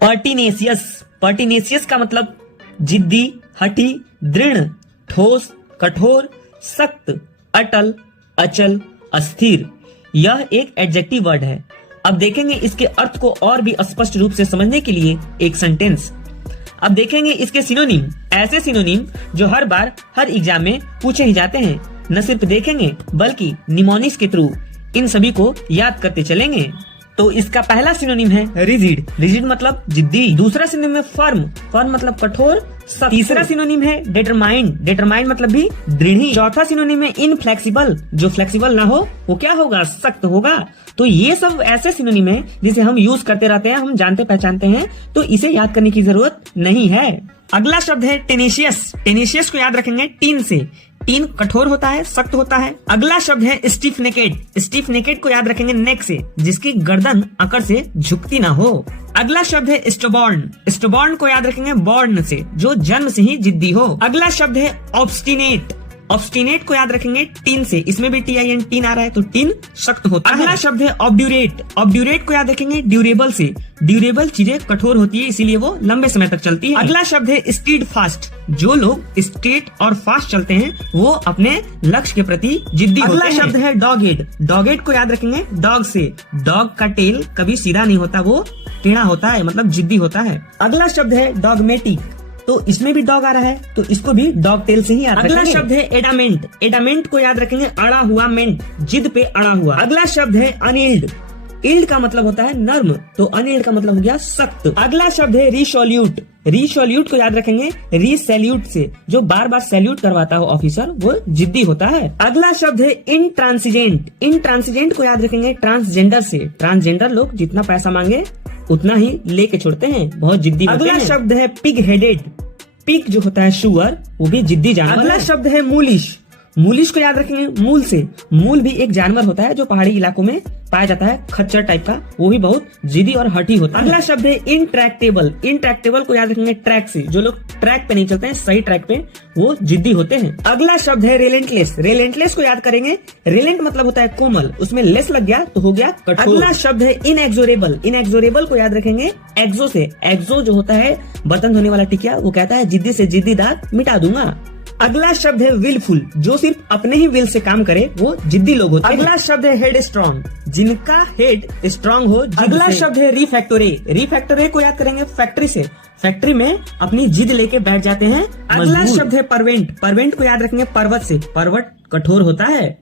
पर्टिनेशियस, पर्टिनेशियस का मतलब जिद्दी, हठी, दृढ़, ठोस, कठोर, सख्त, अटल, अचल, अस्थिर। यह एक एडजेक्टिव वर्ड है। अब देखेंगे इसके अर्थ को और भी स्पष्ट रूप से समझने के लिए एक सेंटेंस। अब देखेंगे इसके सिनोनिम, ऐसे सिनोनिम जो हर बार हर एग्जाम में पूछे ही जाते हैं। न सिर्फ देखेंगे बल्कि निमोनिक्स के थ्रू इन सभी को याद करते चलेंगे। तो इसका पहला सिनोनिम है रिजिड, रिजिड मतलब जिद्दी। दूसरा सिनोनिम है फर्म, फर्म मतलब कठोर, सख्त। तीसरा सिनोनिम है डिटरमाइंड, डिटरमाइंड मतलब भी दृढ़। चौथा सिनोनिम है इनफ्लेक्सिबल, जो फ्लेक्सिबल ना हो वो क्या होगा, सख्त होगा। तो ये सब ऐसे सिनोनिम है जिसे हम यूज करते रहते हैं, हम जानते पहचानते हैं, तो इसे याद करने की जरूरत नहीं है। अगला शब्द है टेनेशियस, टेनेशियस को याद रखेंगे टीन से। टीन कठोर होता है, सख्त होता है। अगला शब्द है स्टिफ नेकेड, स्टिफ नेकेड को याद रखेंगे नेक से, जिसकी गर्दन अकड़ से झुकती ना हो। अगला शब्द है स्टबॉर्न, स्टबॉर्न को याद रखेंगे बॉर्न से, जो जन्म से ही जिद्दी हो। अगला शब्द है ऑब्स्टिनेट, ऑब्स्टिनेट को याद रखेंगे टीन से, इसमें भी TIN टीन आ रहा है तो टीन सख्त होता है। अगला शब्द है ऑब्ड्यूरेट, ऑब्ड्यूरेट को याद रखेंगे ड्यूरेबल से, ड्यूरेबल चीजें कठोर होती है इसीलिए वो लंबे समय तक चलती है। अगला शब्द है स्टीड फास्ट, जो लोग स्ट्रेट और फास्ट चलते हैं वो अपने लक्ष्य के प्रति जिद्दी होते हैं। अगला शब्द है डॉग हेड, डॉग हेड को याद रखेंगे डॉग से, डॉग का टेल कभी सीधा नहीं होता, वो टेढ़ा होता है, मतलब जिद्दी होता है। अगला शब्द है डॉगमेटिक, तो इसमें भी डॉग आ रहा है तो इसको भी डॉग टेल से ही याद रखेंगे। अगला शब्द है एडामेंट, एडामेंट को याद रखेंगे अड़ा हुआ, मेंट जिद पे अड़ा हुआ। अगला शब्द है अनइल्ड, इल्ड का मतलब होता है नर्म, तो अनइल्ड का मतलब हो गया सख्त। अगला शब्द है रिसोल्यूट, रिसोल्यूट को याद रखेंगे रिसैल्यूट से, जो बार बार सैल्यूट करवाता हो ऑफिसर वो जिद्दी होता है। अगला शब्द है इंट्रांसिजेंट, इंट्रांसिजेंट को याद रखेंगे ट्रांसजेंडर से, ट्रांसजेंडर लोग जितना पैसा मांगे उतना ही लेके छोड़ते हैं, बहुत जिद्दी होते हैं। अगला शब्द है पिग हेडेड, पिग जो होता है शुअर वो भी जिद्दी जानवर। अगला शब्द है मूलिश, मूलिश को याद रखेंगे मूल से, मूल भी एक जानवर होता है जो पहाड़ी इलाकों में पाया जाता है, खच्चर टाइप का, वो भी बहुत जिद्दी और हठी होता है। अगला शब्द है इंट्रैक्टेबल, इंट्रैक्टेबल को याद रखेंगे ट्रैक से, जो लोग ट्रैक पे नहीं चलते हैं सही ट्रैक पे वो जिद्दी होते हैं। अगला शब्द है रेलेंटलेस, रेलेंटलेस को याद करेंगे, रेलेंट मतलब होता है कोमल, उसमें लेस लग गया तो हो गया कठोर। अगला शब्द है इनएक्सोरेबल, इनएक्सोरेबल को याद रखेंगे एक्सो से, एक्सो जो होता है बर्तन धोने वाला टिकिया, वो कहता है जिद्दी से जिद्दी दांत मिटा दूंगा। अगला शब्द है विलफुल, जो सिर्फ अपने ही विल से काम करे वो जिद्दी लोग होते हैं। अगला शब्द है हेड स्ट्रॉन्ग, जिनका हेड स्ट्रॉन्ग हो। अगला शब्द है रिफैक्टोरे, रिफैक्टोरे को याद करेंगे फैक्ट्री से, फैक्ट्री में अपनी जिद लेके बैठ जाते हैं। अगला शब्द है परवेंट, परवेंट को याद रखेंगे पर्वत से, पर्वत कठोर होता है।